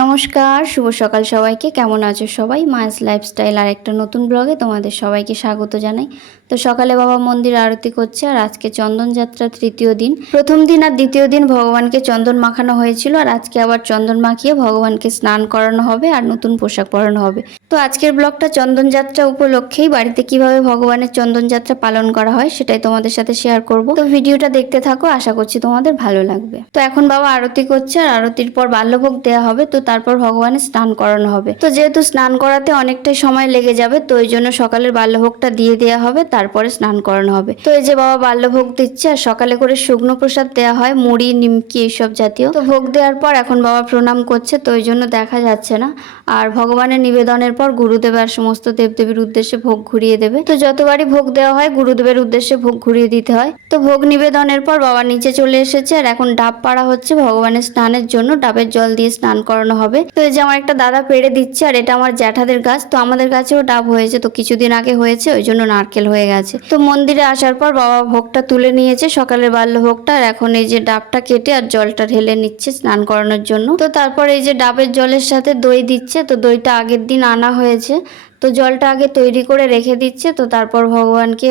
নমস্কার, শুভ সকাল সবাইকে। কেমন আছো সবাই? মায়াস লাইফস্টাইল আর একটা নতুন ব্লগে তোমাদের সবাইকে স্বাগত জানাই। তো সকালে বাবা মন্দির আরতি করছে আর আজকে চন্দন যাত্রা তৃতীয় দিন। প্রথম দিন আর দ্বিতীয় দিন ভগবানকে চন্দন মাখানো হয়েছিল আর আজকে আবার চন্দন মাখিয়ে ভগবানকে স্নান করানো হবে আর নতুন পোশাক পরানো হবে। তো আজকের ব্লগটা চন্দন যাত্রা উপলক্ষেই বাড়িতে কিভাবে ভগবানের চন্দন যাত্রা পালন করা হয় সেটাই তোমাদের সাথে শেয়ার করব। তো ভিডিওটা দেখতে থাকো, আশা করছি তোমাদের ভালো লাগবে। তো এখন বাবা আরতি করছে আর আরতির পর বাল্যভোগ দেওয়া হবে, তো তারপর ভগবানের স্নান করানো হবে। তো যেহেতু স্নান করাতে অনেকটাই সময় লেগে যাবে, তো এই জন্য সকালের বাল্যভোগটা দিয়ে দেওয়া হবে, তারপরে স্নান করানো হবে। তো এই যে বাবা বাল্যভোগ দিচ্ছে আর সকালে করে শুকনো প্রসাদ দেওয়া হয়, মুড়ি নিমকি এইসব জাতীয়। তো ভোগ দেওয়ার পর এখন বাবা প্রণাম করছে, তো ওই জন্য দেখা যাচ্ছে না। আর ভগবানের নিবেদনের পর গুরুদেব আর সমস্ত দেবদেবীর উদ্দেশ্যে ভোগ ঘুরিয়ে দেবে। তো যতবারই ভোগ দেওয়া হয় গুরুদেবের উদ্দেশ্যে ভোগ ঘুরিয়ে দিতে হয়। তো ভোগ নিবেদনের পর বাবা নিচে চলে এসেছে আর এখন ডাব পাড়া হচ্ছে ভগবানের স্নানের জন্য। ডাবের জল দিয়ে স্নান করানো হবে। তো এই যে আমার একটা দাদা পেড়ে দিচ্ছে আর এটা আমার জ্যাঠাদের গাছ। তো আমাদের কাছেও ডাব হয়েছে, তো কিছুদিন আগে হয়েছে, ওই জন্য নারকেল হয়ে গেছে। তো মন্দিরে আসার পর বাবা ভোগটা তুলে নিয়েছে, সকালের বাল্য ভোগটা। আর এখন এই যে ডাবটা কেটে আর জলটা ঢেলে নিচ্ছে স্নান করানোর জন্য। তো তারপর এই যে ডাবের জলের সাথে দই দিচ্ছে। তো দইটা আগের দিন আনা হয়েছে, তো জলটা আগে তৈরি করে রেখে দিচ্ছে। তো তারপর ভগবানকে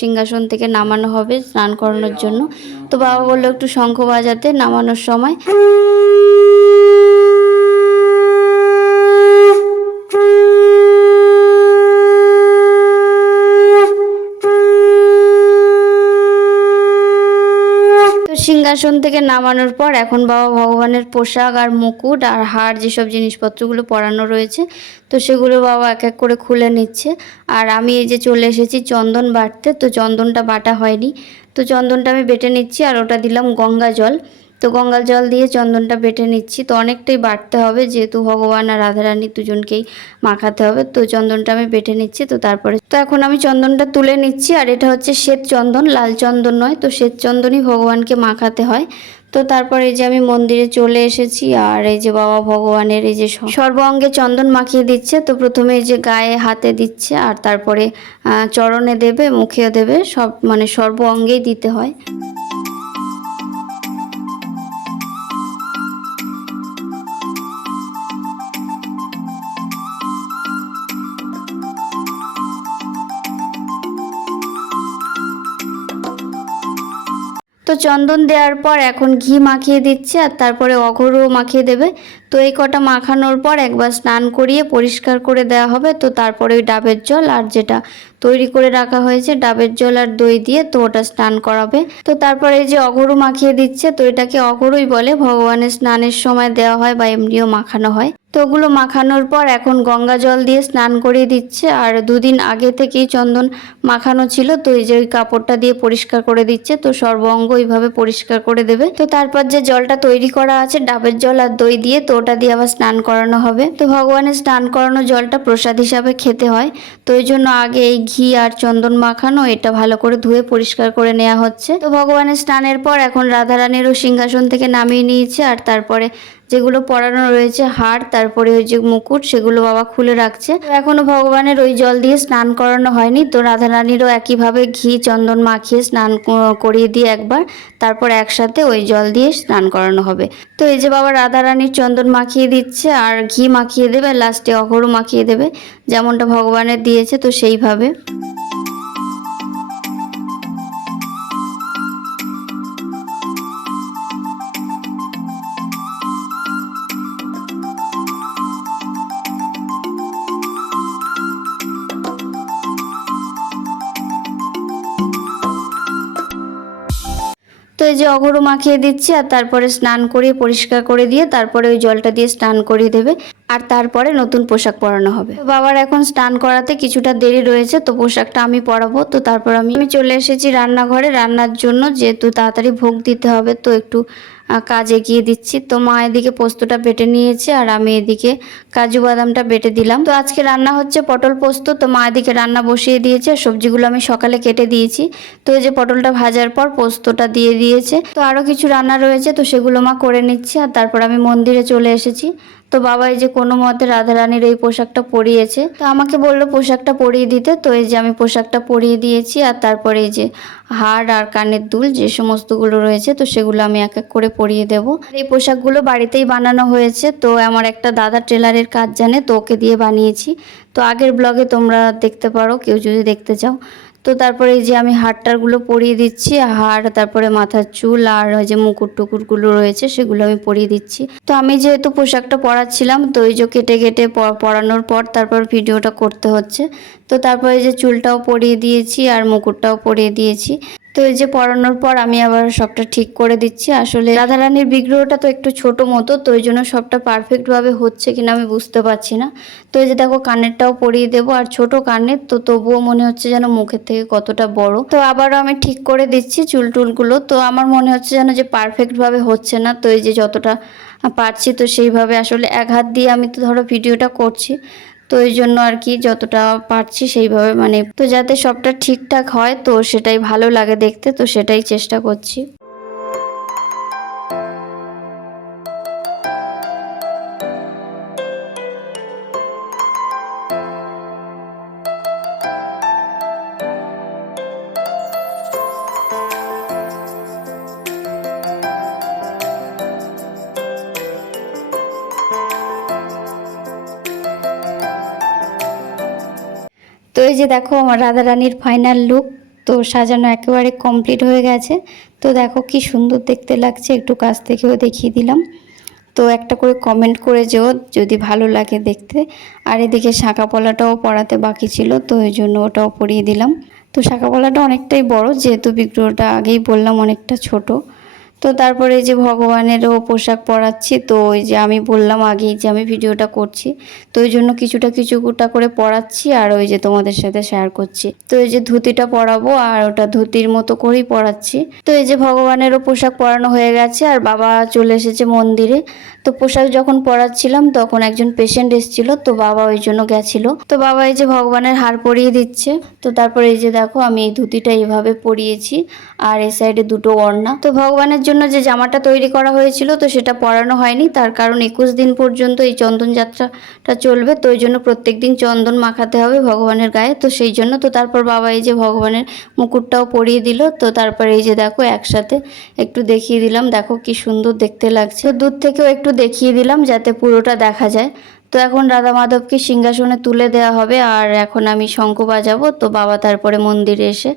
সিংহাসন থেকে নামানো হবে স্নান করানোর জন্য। তো বাবা বললো একটু শঙ্খ বাজাতে নামানোর সময়। সিংহাসন থেকে নামানোর পর এখন বাবা ভগবানের পোশাক আর মুকুট আর হার যেসব জিনিসপত্রগুলো পরানো রয়েছে তো সেগুলো বাবা এক এক করে খুলে নিচ্ছে। আর আমি এই যে চলে এসেছি চন্দন বাটতে। তো চন্দনটা বাটা হয়নি, তো চন্দনটা আমি বেটে নিচ্ছি আর ওটা দিলাম গঙ্গা জল। তো গঙ্গা জল দিয়ে চন্দনটা বেটে নিচ্ছি। তো অনেকটাই বাটতে হবে যেহেতু ভগবান আর রাধারানী দুজনকেই মাখাতে হবে। তো চন্দনটা আমি বেটে নিচ্ছি। তো তারপরে তো এখন আমি চন্দনটা তুলে নিচ্ছি আর এটা হচ্ছে শ্বেত চন্দন, লাল চন্দন নয়। তো শ্বেত চন্দনই ভগবানকে মাখাতে হয়। তো তারপরে এই যে আমি মন্দিরে চলে এসেছি আর এই যে বাবা ভগবানের এই যে সর্ব অঙ্গে চন্দন মাখিয়ে দিচ্ছে। তো প্রথমে এই যে গায়ে হাতে দিচ্ছে আর তারপরে চরণে দেবে, মুখেও দেবে, সব মানে সর্ব অঙ্গেই দিতে হয়। তো চন্দন দেওয়ার পর এখন ঘি মাখিয়ে দিচ্ছে আর তারপরে অঘরও মাখিয়ে দেবে। তো এই কটা মাখানোর পর একবার স্নান করিয়ে পরিষ্কার করে দেওয়া হবে। তো তারপরে ওই ডাবের জল আর যেটা তৈরি করে রাখা হয়েছে ডাবের জল আর দই দিয়ে তো ওটা স্নান করাবে। তো তারপরে এই যে অঘরু মাখিয়ে দিচ্ছে, তো এটাকে অঘরুই বলে, ভগবানের স্নানের সময় দেওয়া হয় বা এমনিও মাখানো হয়। তো ওগুলো মাখানোর পর এখন গঙ্গা জল দিয়ে স্নান করিয়ে দিচ্ছে। আর দুদিন আগে থেকেই চন্দন মাখানো ছিল, তো এই যে ওই কাপড়টা দিয়ে পরিষ্কার করে দিচ্ছে। তো সর্ব অঙ্গ ওইভাবে পরিষ্কার করে দেবে। তো তারপর যে জলটা তৈরি করা আছে ডাবের জল আর দই দিয়ে, তো ওটা দিয়ে আবার স্নান করানো হবে। তো ভগবানের স্নান করানো জলটা প্রসাদ হিসাবে খেতে হয়, তো ওই জন্য আগে এই ঘি আর চন্দন মাখানো এটা ভালো করে ধুয়ে পরিষ্কার করে নেওয়া হচ্ছে। তো ভগবানের স্নানের পর এখন রাধারানীরও সিংহাসন থেকে নামিয়ে নিয়েছে আর তারপরে যেগুলো পরানো রয়েছে হার তারপরে ওই যে মুকুট সেগুলো বাবা খুলে রাখছে। এখনো ভগবানের ওই জল দিয়ে স্নান করানো হয়নি। তো রাধারানীরও একইভাবে ঘি চন্দন মাখিয়ে স্নান করিয়ে দিয়ে একবার তারপর একসাথে ওই জল দিয়ে স্নান করানো হবে। তো এই যে বাবা রাধারানীর চন্দন মাখিয়ে দিচ্ছে আর ঘি মাখিয়ে দেবে, লাস্টে অঘরু মাখিয়ে দেবে যেমনটা ভগবানের দিয়েছে তো সেইভাবে। তো এই যে অঘরু মাখিয়ে দিচ্ছি আর তারপরে স্নান করিয়ে পরিষ্কার করে দিয়ে তারপরে ওই জলটা দিয়ে স্নান করিয়ে দেবে আর তারপরে নতুন পোশাক পরানো হবে। বাবার এখন স্নান করাতে কিছুটা দেরি রয়েছে, তো পোশাকটা আমি পরাবো। তো তারপর আমি চলে এসেছি রান্নাঘরে রান্নার জন্য, যেহেতু তাড়াতাড়ি ভোগ দিতে হবে তো একটু কাজ এগিয়ে দিচ্ছি। তো মা এদিকে পোস্তটা বেটে নিয়েছে আর আমি এদিকে কাজু বাদামটা বেটে দিলাম। তো আজকে রান্না হচ্ছে পটল পোস্ত। তো মা এদিকে রান্না বসিয়ে দিয়েছে, সবজিগুলো আমি সকালে কেটে দিয়েছি। তো এই যে পটলটা ভাজার পর পোস্তটা দিয়ে দিয়েছে। তো আরও কিছু রান্না রয়েছে তো সেগুলো মা করে নিচ্ছে আর তারপর আমি মন্দিরে চলে এসেছি। তো বাবা এই যে কোনো মতে রাধারানীর এই পোশাকটা পরিয়েছে, তো আমাকে বললো পোশাকটা পরিয়ে দিতে। তো এই যে আমি পোশাকটা পরিয়ে দিয়েছি আর তারপরে এই যে হার আর কানের দুল যে সমস্তগুলো রয়েছে, তো সেগুলো আমি এক এক করে পরিয়ে দেব। এই পোশাকগুলো বাড়িতেই বানানো হয়েছে, তো আমার একটা দাদা টেলারের কাজ জানে, তো ওকে দিয়ে বানিয়েছি। তো আগের ব্লগে তোমরা দেখতে পারো কেউ যদি দেখতে চাও। তো তারপরে এই যে আমি হারটারগুলো পরিয়ে দিচ্ছি, হার তারপরে মাথার চুল আর ওই যে মুকুট টুকুরগুলো রয়েছে সেগুলো আমি পরিয়ে দিচ্ছি। তো আমি যেহেতু পোশাকটা পরাচ্ছিলাম, তো ওই যে কেটে কেটে পরানোর পর তারপর ভিডিওটা করতে হচ্ছে। তো তারপরে যে চুলটাও পরিয়ে দিয়েছি আর মুকুটটাও পরিয়ে দিয়েছি। তো এই যে পরানোর পর আমি আবার সবটা ঠিক করে দিচ্ছি। আসলে রাধারানীর বিগ্রহটা তো একটু ছোট মতো, তো ওই জন্য সবটা পারফেক্টভাবে হচ্ছে কিনা আমি বুঝতে পারছি না। তো এই যে দেখো কানেরটাও পরিয়ে দেবো, আর ছোট কানের তো তবুও মনে হচ্ছে যেন মুখের থেকে কতটা বড়। তো আবারও আমি ঠিক করে দিচ্ছি চুল টুলগুলো। তো আমার মনে হচ্ছে যেন যে পারফেক্টভাবে হচ্ছে না। তো এই যে যতটা পারছি তো সেইভাবে, আসলে এক হাত দিয়ে আমি তো ধরো ভিডিওটা করছি, তো এই জন্য আর কি যতটা পারছি সেইভাবে মানে, তো যাতে সবটা ঠিকঠাক হয় তো সেটাই ভালো লাগে দেখতে, তো সেটাই চেষ্টা করছি। তো এই যে দেখো আমার রাধারানীর ফাইনাল লুক, তো সাজানো একেবারে কমপ্লিট হয়ে গেছে। তো দেখো কি সুন্দর দেখতে লাগছে, একটু কাছ থেকেও দেখিয়ে দিলাম। তো একটা করে কমেন্ট করে যেও যদি ভালো লাগে দেখতে। আর এদিকে শাঁখা পলাটাও পরাতে বাকি ছিল, তো এই জন্য ওটাও পরিয়ে দিলাম। তো শাঁখা পলাটা অনেকটাই বড়, যেহেতু বিগ্রহটা আগেই বললাম অনেকটা ছোট। তো তারপরে এই যে ভগবানেরও পোশাক পরাচ্ছি, তো ওই যে আমি বললাম আগেই যে আমি ভিডিওটা করছি, তো ওই জন্য কিছুটা করে পরাচ্ছি আর ওই যে তোমাদের সাথে শেয়ার করছি। তো এই যে ধুতিটা পরাবো আর ওটা ধুতির মতো করেই পরাচ্ছি। তো এই যে ভগবানেরও পোশাক পরানো হয়ে গেছে আর বাবা চলে এসেছে মন্দিরে। তো পোশাক যখন পরাচ্ছিলাম তখন একজন পেশেন্ট এসেছিল, তো বাবা ওই জন্য গেছিল। তো বাবা এই যে ভগবানের হার পরিয়ে দিচ্ছে। তো তারপরে এই যে দেখো আমি এই ধুতিটা এইভাবে পরিয়েছি আর এই সাইডে দুটো ওড়না। তো ভগবানের জন্য যে জামাটা তৈরি করা হয়েছিল তো সেটা পরানো হয়নি, তার কারণ 21 দিন পর্যন্ত এই চন্দন যাত্রাটা চলবে, তো ওই জন্য প্রত্যেক দিন চন্দন মাখাতে হবে ভগবানের গায়ে, তো সেই জন্য। তো তারপর বাবা এই যে ভগবানের মুকুটটাও পরিয়ে দিল। তো তারপরে এই যে দেখো একসাথে একটু দেখিয়ে দিলাম, দেখো কি সুন্দর দেখতে লাগছে। দূর থেকেও একটু দেখিয়ে দিলাম যাতে পুরোটা দেখা যায়। তো এখন রাধা মাধবকে সিংহাসনে তুলে দেওয়া হবে আর এখন আমি শঙ্খ বাজাবো। তো বাবা তারপরে মন্দিরে এসে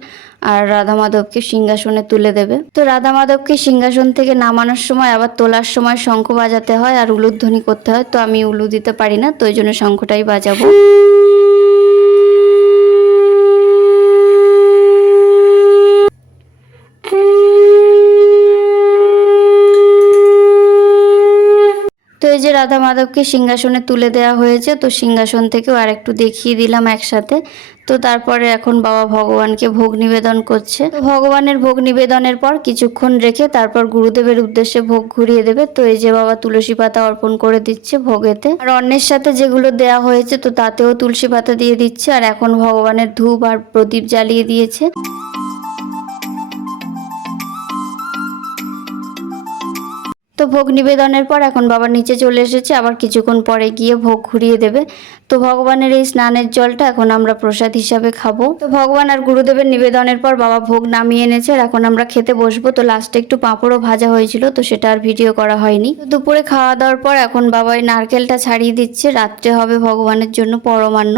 আর রাধা মাধবকে সিংহাসনে তুলে দেবে। তো রাধা মাধবকে সিংহাসন থেকে নামানোর সময় আবার তোলার সময় শঙ্খ বাজাতে হয় আর উলুধ্বনি করতে হয়। তো আমি উলু দিতে পারি না, তো ওই জন্য শঙ্খটাই বাজাবো। তো এই যে রাধা মাধবকে সিংহাসনে তুলে দেওয়া হয়েছে, তো সিংহাসন থেকেও আর একটু দেখিয়ে দিলাম একসাথে। তো তারপরে এখন বাবা ভগবানকে ভোগ নিবেদন করছে। তো ভগবানের ভোগ নিবেদনের পর কিছুক্ষণ রেখে তারপর গুরুদেবের উদ্দেশ্যে ভোগ ঘুরিয়ে দেবে। তো এই যে বাবা তুলসী পাতা অর্পণ করে দিচ্ছে ভোগেতে, আর অন্যের সাথে যেগুলো দেয়া হয়েছে তো তাতেও তুলসী পাতা দিয়ে দিচ্ছে। আর এখন ভগবানের ধূপ আর প্রদীপ জ্বালিয়ে দিয়েছে। তো ভোগ নিবেদনের পর এখন বাবা নিচে চলে এসেছে, আবার কিছুক্ষণ পরে গিয়ে ভোগ ঘুরিয়ে দেবে। তো ভগবানের এই স্নানের জলটা এখন আমরা প্রসাদ হিসাবে খাবো। তো ভগবান আর গুরুদেবের নিবেদনের পর বাবা ভোগ নামিয়ে এনেছে আর এখন আমরা খেতে বসবো। তো লাস্টে একটু পাঁপড়ও ভাজা হয়েছিল, তো সেটা আর ভিডিও করা হয়নি। তো দুপুরে খাওয়া দাওয়ার পর এখন বাবা এই নারকেলটা ছাড়িয়ে দিচ্ছে, রাত্রে হবে ভগবানের জন্য পরমান্ন,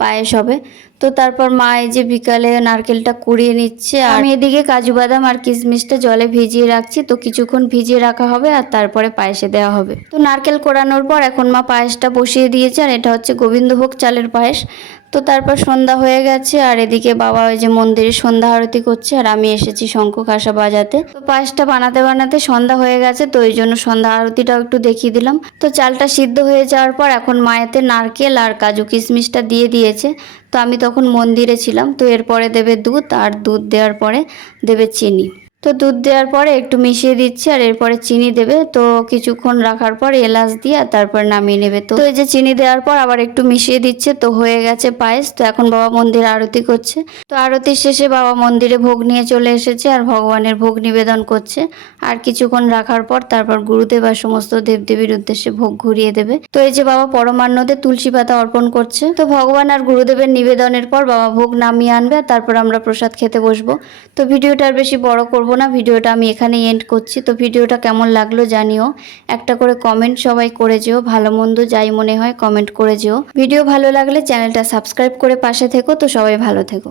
পায়েস হবে। তো তারপর মা এই যে বিকালে নারকেলটা কুড়িয়ে নিচ্ছে আর আমি এদিকে কাজু বাদাম আর কিশমিশটা জলে ভিজিয়ে রাখছি। তো কিছুক্ষণ ভিজিয়ে রাখা হবে আর তারপরে পায়েসে দেওয়া হবে। তো নারকেল কোড়ানোর পর এখন মা পায়েসটা বসিয়ে দিয়েছে আর এটা হচ্ছে গোবিন্দভোগ চালের পায়েস। তো তারপর সন্ধ্যা হয়ে গেছে আর এদিকে বাবা ওই যে মন্দিরে সন্ধ্যা আরতি করছে আর আমি এসেছি শঙ্খ কাঁসা বাজাতে। তো পায়েসটা বানাতে বানাতে সন্ধ্যা হয়ে গেছে, তো ওই জন্য সন্ধ্যা আরতিটাও একটু দেখিয়ে দিলাম। তো চালটা সিদ্ধ হয়ে যাওয়ার পর এখন মায়েতে নারকেল আর কাজু কিশমিশটা দিয়ে দিয়েছে। তো আমি তখন মন্দিরে ছিলাম। তো এরপরে দেবে দুধ আর দুধ দেওয়ার পরে দেবে চিনি। তো দুধ দেওয়ার পরে একটু মিশিয়ে দিচ্ছি আর এরপরে চিনি দেবে। তো কিছুক্ষণ রাখার পর এলাচ দিয়ে আর তারপর নামিয়ে নেবে। তো এই যে চিনি দেওয়ার পর আবার একটু মিশিয়ে দিচ্ছে, তো হয়ে গেছে পায়েস। তো এখন বাবা মন্দিরে আরতি করছে। তো আরতির শেষে বাবা মন্দিরে ভোগ নিয়ে চলে এসেছে আর ভগবানের ভোগ নিবেদন করছে। আর কিছুক্ষণ রাখার পর তারপর গুরুদেব আর সমস্ত দেবদেবীর উদ্দেশ্যে ভোগ ঘুরিয়ে দেবে। তো এই যে বাবা পরমান্নতে তুলসী পাতা অর্পণ করছে। তো ভগবান আর গুরুদেবের নিবেদনের পর বাবা ভোগ নামিয়ে আনবে আর তারপর আমরা প্রসাদ খেতে বসবো। তো ভিডিওটা আর বেশি বড় করব না, ভিডিওটা আমি এখানেই এন্ড করছি। তো ভিডিওটা কেমন লাগলো জানিও, একটা করে কমেন্ট সবাই করে যেও, ভালো মন্দ যাই মনে হয় কমেন্ট করে যেও। ভিডিও ভালো লাগলে চ্যানেলটা সাবস্ক্রাইব করে পাশে থেকো। তো সবাই ভালো থেকো।